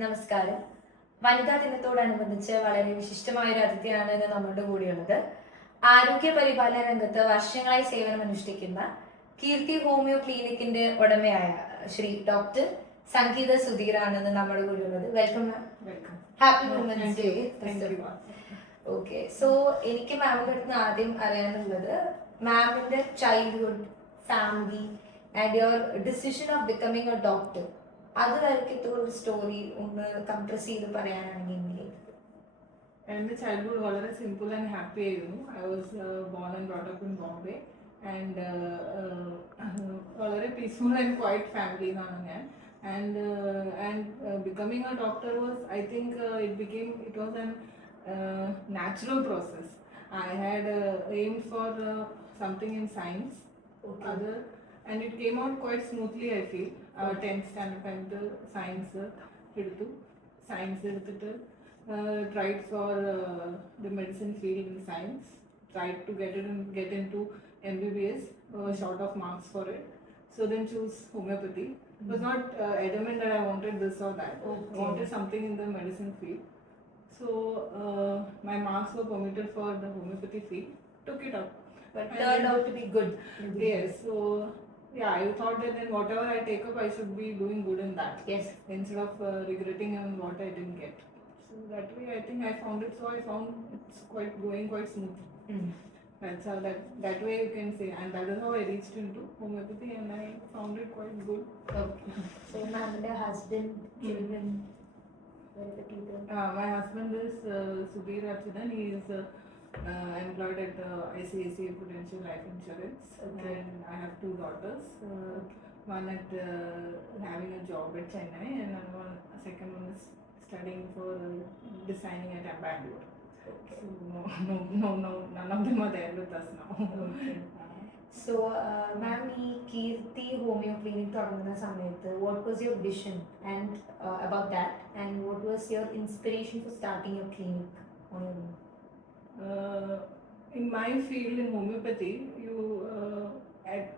നമസ്കാരം. വനിതാ ദിനത്തോടനുബന്ധിച്ച് വളരെ വിശിഷ്ടമായ ഒരു അതിഥിയാണ് ഇന്ന് നമ്മുടെ കൂടെയുള്ളത്. ആരോഗ്യ പരിപാലന രംഗത്ത് വർഷങ്ങളായി സേവനമനുഷ്ഠിക്കുന്ന കീർത്തി ഹോമിയോ ക്ലിനിക്കിന്റെ ഉടമയായ ശ്രീ ഡോക്ടർ സംഗീത സുധീർ ആണ് ഇന്ന് നമ്മുടെ കൂടെയുള്ളത്. Welcome ma'am. Welcome. Happy women's day. Okay, so എനിക്ക് മാമിന്റെ അടുത്ത് ആദ്യം അറിയാനുള്ളത് മാമിന്റെ childhood, family and your decision of becoming a doctor, അത് വരയ്ക്കത്തുള്ള ഒരു സ്റ്റോറി ഒന്ന് കംപ്രസ് ചെയ്ത് പറയാനാണെങ്കിൽ എൻ്റെ ചൈൽഡ്ഹുഡ് വളരെ സിമ്പിൾ ആൻഡ് ഹാപ്പി ആയിരുന്നു. I was born and brought up in Bombay and വളരെ പീസ്ഫുൾ ആൻഡ് ക്വയറ്റ് ഫാമിലിന്നാണ് ഞാൻ. And becoming a doctor was, I think it was an natural process. I had aimed for something in science. Okay. And it came out quite smoothly, I feel. 10th standard കഴിഞ്ഞിട്ട് science എടുത്തു. Science എടുത്തിട്ട് tried for the medicine field in science, tried to get into MBBS, short of marks for it, so then choose homeopathy. It was not adamant that I wanted this or that. Okay. I wanted something in the medicine field, so my marks were permitted for the homeopathy field, took it up, but turned out to be good. Yes, so yeah, I thought that then whatever I take up, I should be doing good in that. Yes. Instead of regretting on what I didn't get. So that way, I think I found it. So I found it's going quite smoothly. That's how that way you can say, and that is how I reached into homeopathy, and I found it quite good. Okay. So, ma'am, your husband, children, where are the people? My husband is Sudhir. He is employed at ICICI Prudential Life Insurance. Okay. And I have 2 daughters. One at having a job at Chennai, and second one is studying for designing at Bangalore. Okay. So no, none of them are there with us now. Okay. So, ma'am, ഈ കീർത്തി homeo clinic തുടങ്ങുന്ന സമയത്ത് what was your vision and about that, and what was your inspiration for starting your clinic on your own? In my field in homeopathy,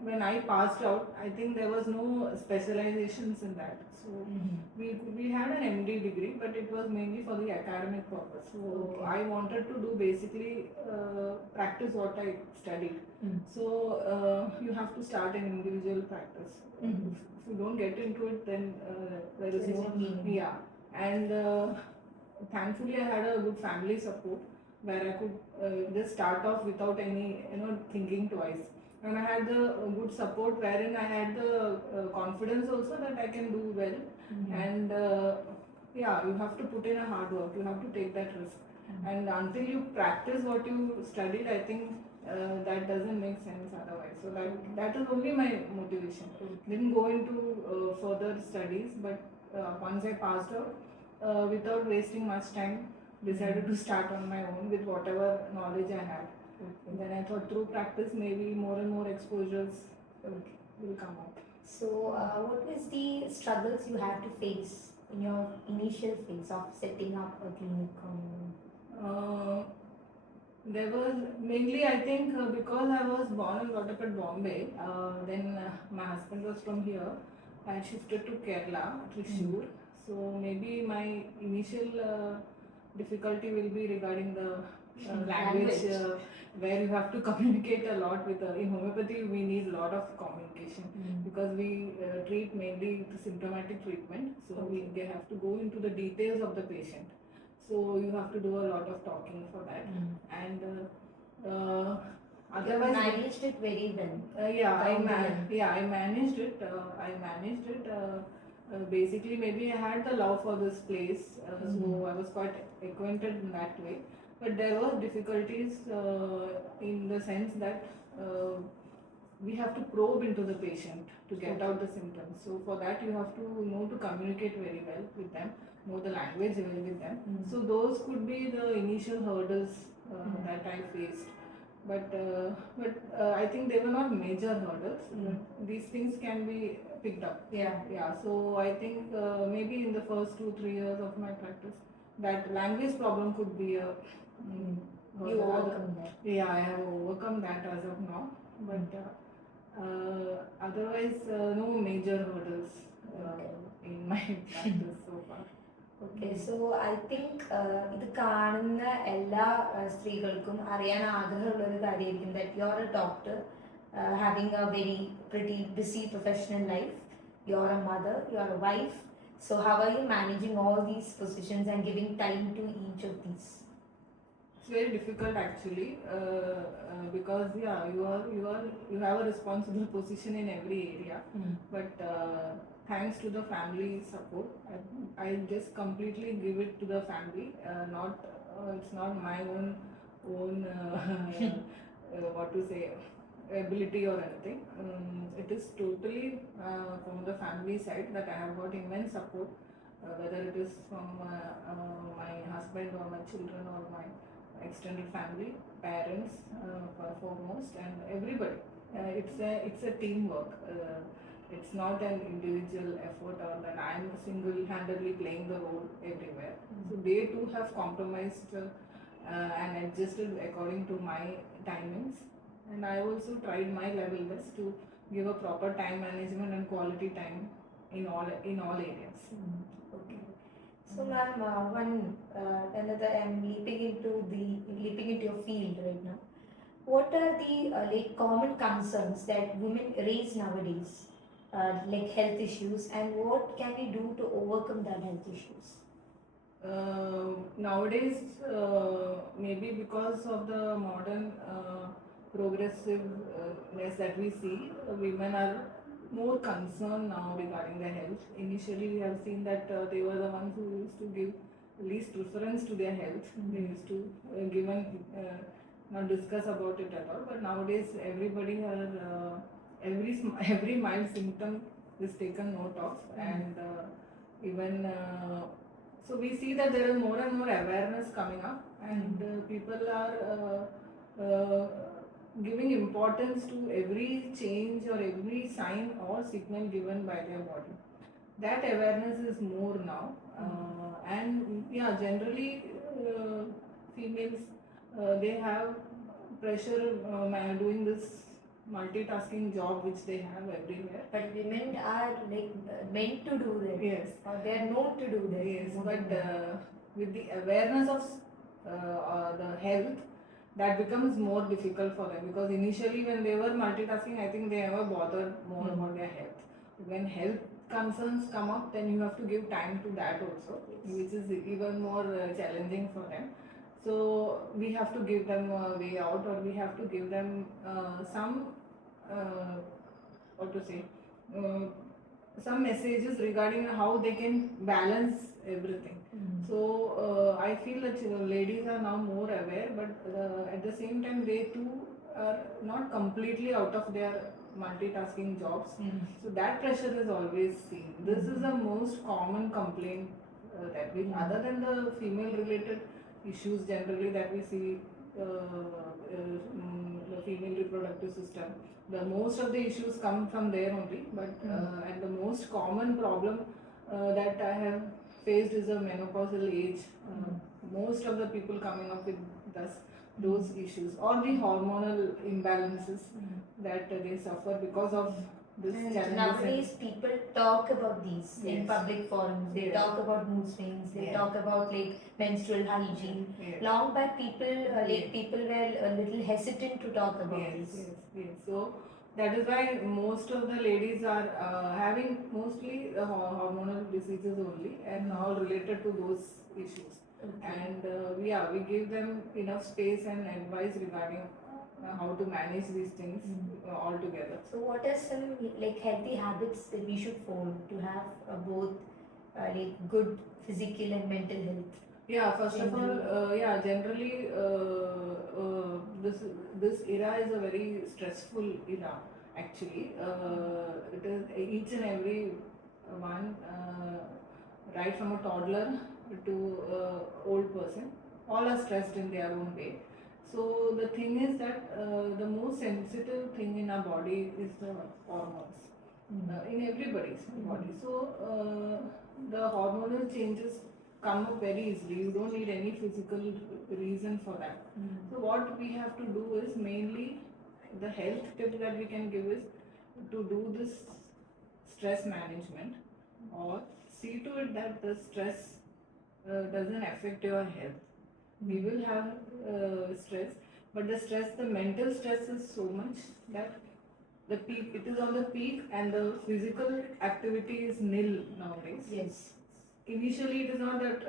when I passed out, I think there was no specializations in that. So we had an MD degree, but it was mainly for the academic purpose. So okay. I wanted to do basically practice what I studied. So you have to start an individual practice. If you don't get into it, then there is no meaning. Yeah, and thankfully I had a good family support, where I could just start off without any thinking twice. And I had the good support, wherein I had the confidence also that I can do well. And yeah, you have to put in a hard work, you have to take that risk. And until you practice what you studied, I think that doesn't make sense otherwise. So that is only my motivation. Didn't go into further studies, but once I passed out, without wasting much time, decided to start on my own with whatever knowledge I had. Okay. Then I thought through practice, maybe more and more exposures will come out. So, what was the struggles you had to face in your initial phase of setting up a clinic? There was mainly, I think, because I was born and brought up at Bombay. Then my husband was from here. I shifted to Kerala, Trichur. So maybe my initial difficulty will be regarding the language, where you have to communicate a lot with. In homeopathy, we need a lot of communication because we treat mainly the symptomatic treatment. So we have to go into the details of the patient. So you have to do a lot of talking for that. And otherwise, you managed it very well. I managed it. Basically, maybe I had the love for this place, so I was quite acquainted in that way. But there were difficulties in the sense that we have to probe into the patient to get out the symptoms. So for that, you have to know to communicate very well with them, know the language well with them. So those could be the initial hurdles that I faced. But I think they were not major hurdles. These things can be picked up. Yeah. So I think maybe in the first 2-3 years of my practice, that language problem could be a you overcome that. Yeah, I have overcome that as of now. But otherwise, no major hurdles in my practice so far. Okay so I think ഇത് കാണുന്ന എല്ലാ സ്ത്രീകൾക്കും അറിയാൻ ആഗ്രഹമുള്ള ഒരു കാര്യമായിരിക്കും that you are a doctor having a very pretty busy professional life, you are a mother, you are a wife, so how are you managing all these positions and giving time to each of these? It's very difficult actually, because yeah, you have a responsible position in every area. But thanks to the family support, I just completely give it to the family. Not it's not my own what to say, ability or anything. It is totally from the family side that I have got immense support, whether it is from my husband or my children or my extended family, parents foremost, and everybody. It's a teamwork. It's not an individual effort or that I am single-handedly playing the role everywhere. So they too have compromised and adjusted according to my timings, and I also tried my level best to give a proper time management and quality time in all areas. Okay. So ma'am, another I'm leaping into your field right now. What are the like common concerns that women raise nowadays, like health issues, and what can we do to overcome that health issues? Nowadays, maybe because of the modern progressiveness that we see, women are more concerned now regarding their health. Initially, we have seen that they were the ones who used to give least preference to their health. They used to not discuss about it at all. But nowadays, everybody has every mild symptom is taken note of, and even so we see that there is more and more awareness coming up, and people are giving importance to every change or every sign or signal given by their body. That awareness is more now, and yeah, generally females they have pressure doing this multitasking job which they have everywhere. But women are like meant to do that. Yes. Or they are known to do that. Yes, but with the awareness of the health, that becomes more difficult for them, because initially when they were multitasking, I think they never bothered more about their health. When health concerns come up, then you have to give time to that also, which is even more challenging for them. So we have to give them a way out, or we have to give them some what to say, some messages regarding how they can balance everything. So I feel that ladies are now more aware, but at the same time they too are not completely out of their multitasking jobs. So that pressure is always seen. This is the most common complaint that we, other than the female related issues generally that we see, the female reproductive system, the most of the issues come from there only, but and the most common problem that I have faced is the menopausal age. Most of the people coming up with those issues, or the hormonal imbalances that they suffer because of this challenges. Nowadays people talk about these in Yes. public forums. They Yes. talk about mood swings, they Yeah. talk about like menstrual hygiene. Yes. Long back people people were a little hesitant to talk about Yes, this. yes, yes. So that is why most of the ladies are having mostly hormonal diseases only, and all related to those issues. And we give them enough space and advice regarding how to manage these things all together. So what are some like healthy habits that we should follow to have both like good physical and mental health? Yeah, first of all, generally this era is a very stressful era actually. It is each and every one, right from a toddler to old person, all are stressed in their own way. So the thing is that the most sensitive thing in our body is the hormones, in everybody's body. So the hormonal changes come up very easily. You don't need any physical reason for that. So what we have to do is, mainly the health tip that we can give is to do this stress management, or see to it that the stress doesn't affect your health. We will have stress, but the mental stress is so much that the peak, it is on the peak, and the physical activity is nil nowadays. Yes. Initially, it is not that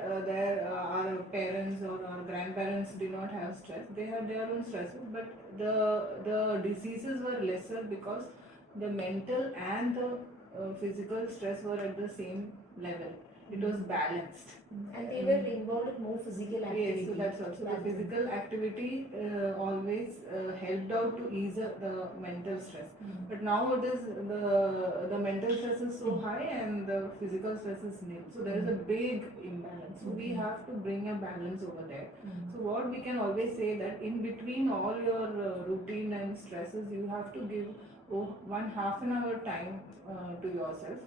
our parents or our grandparents did not have stress. They had their own stresses, but the diseases were lesser because the mental and the physical stress were at the same level. It was balanced. And they were involved in more physical activity. Yes, so that's also the physical activity always helped out to ease the mental stress. But now it is the mental stress is so high and the physical stress is nil. So there is a big imbalance. So we have to bring a balance over there. So what we can always say that in between all your routine and stresses, you have to give one half an hour time to yourself.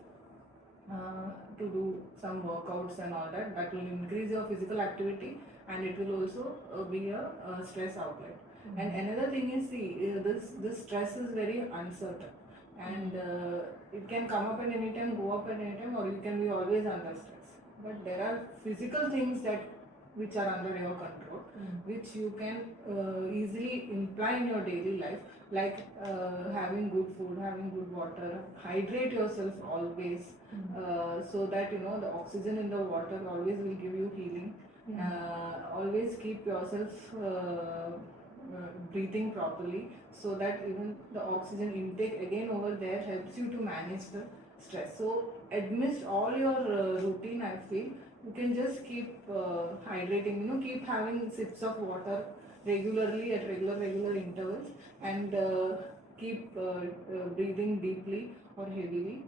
To do some workouts and all that. That will increase your physical activity, and it will also be a stress outlet. And another thing is, see, this stress is very uncertain, and it can come up at any time, go up at any time, or you can be always under stress. But there are physical things which are under your control, which you can easily imply in your daily life, like having good food, having good water, hydrate yourself always, so that the oxygen in the water always will give you healing. Always keep yourself breathing properly, so that even the oxygen intake again over there helps you to manage the stress. So amidst all your routine, I feel you can just keep hydrating, keep having sips of water regularly at regular intervals, and keep breathing deeply or heavily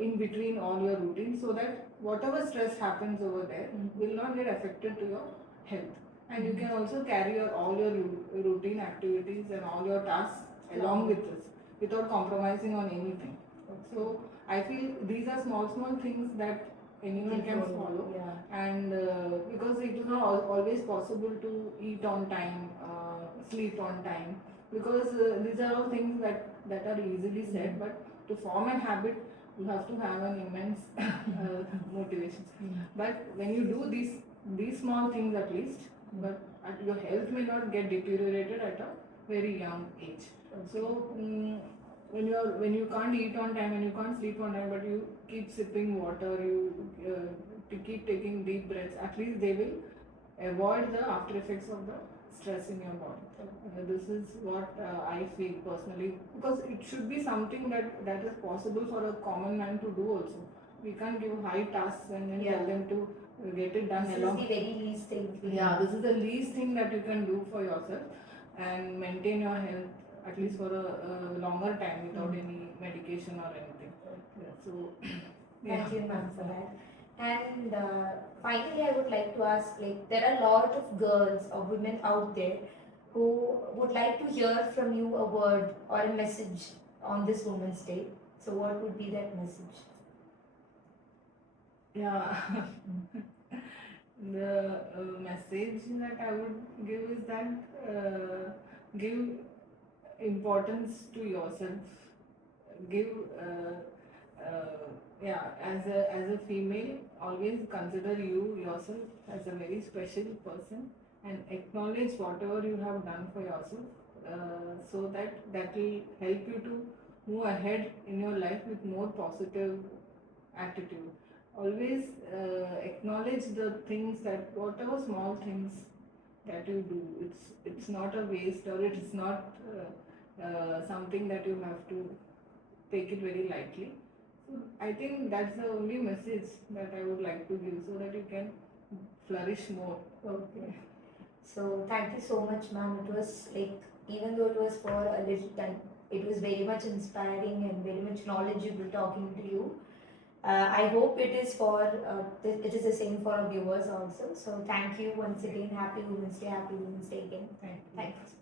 in between all your routines, so that whatever stress happens over there will not get affected to your health. And you can also carry all your routine activities and all your tasks along with this without compromising on anything. So I feel these are small things that anyone can follow. And because it is not always possible to eat on time, sleep on time, because these are all things that are easily said, but to form a habit you have to have an immense motivation. But when you do these small things at least, but your health may not get deteriorated at a very young age. So when you can't eat on time and you can't sleep on time, but you keep sipping water, you keep taking deep breaths, at least they will avoid the after effects of the stress in your body. This is what I feel personally, because it should be something that is possible for a common man to do also. We can't give high tasks and then tell them to get it done along. This is the very least thing. This is the least thing that you can do for yourself and maintain your health at least for a longer time without any medication or anything. So thank you, ma'am, for that. And finally, I would like to ask, like, there are a lot of girls or women out there who would like to hear from you a word or a message on this Women's Day. So what would be that message? Yeah. The message that I would give is that give importance to yourself. Give as a female, always consider yourself as a very special person, and acknowledge whatever you have done for yourself, so that will help you to move ahead in your life with more positive attitude. Always acknowledge the things, that whatever small things that you do, it's not a waste, or it is not something that you have to take it very lightly. So I think that's the only message that I would like to give, so that you can flourish more. Okay. So thank you so much, ma'am. It was like, even though it was for a little time, it was very much inspiring and very much knowledgeable talking to you. I hope it is it is the same for our viewers also. So thank you once again. Happy Women's Day. Happy Women's Day again. Thank you. Thank you.